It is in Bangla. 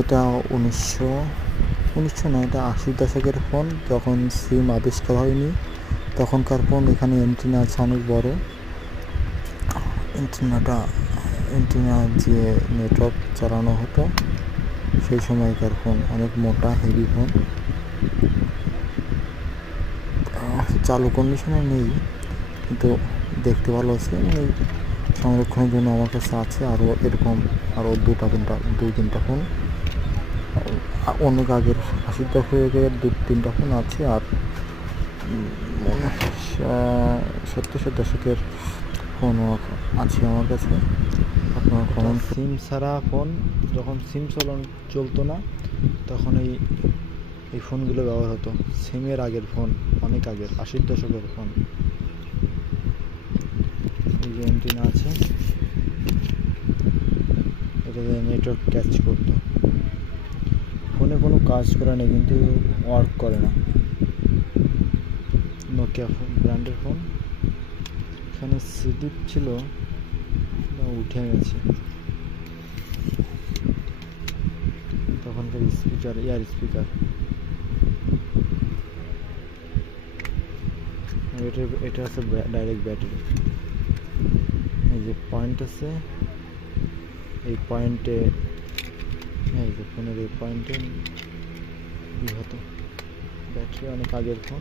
এটা 1900 না, এটা 80-র দশকের ফোন, যখন সিম আবিষ্কার হয়নি তখনকার ফোন। এখানে অ্যান্টেনা আছে অনেক বড় অ্যান্টেনা যে নেটওয়ার্ক চালানো হতো সেই সময়কার ফোন, অনেক মোটা হেভি ফোন। চালু কন্ডিশনে নেই, কিন্তু দেখতে ভালো আছে। এই সংরক্ষণের জন্য আমার কাছে আছে আরও এরকম আরও 2-3টা ফোন। অনেক আগের 80-র দশকের 2-3টা ফোন আছে, আর 70-এর দশকের ফোনও আছে আমার কাছে। আপনার ফোন সিম ছাড়া ফোন, যখন সিম চলতো না তখন এই ফোনগুলো ব্যবহার হতো। সিমের আগের ফোন, অনেক আগের 80-র দশকের ফোন। এই যে অ্যান্টেনা আছে, এটাতে নেটওয়ার্ক ক্যাচ করতো। ফোনে কোনো কাজ করে না, কিন্তু ওয়ার্ক করে না। নোকিয়া ফোন, ব্র্যান্ডের ফোন। এখানে সিডি ছিল, উঠে গেছে। তখনকার স্পিকার, এয়ার স্পিকার। এটা আছে ডাইরেক্ট ব্যাটারি। এই যে পয়েন্ট আছে, এই পয়েন্টে, এই যে ফোনের এই পয়েন্টে হতো। ব্যাটারি অনেক আগের ফোন।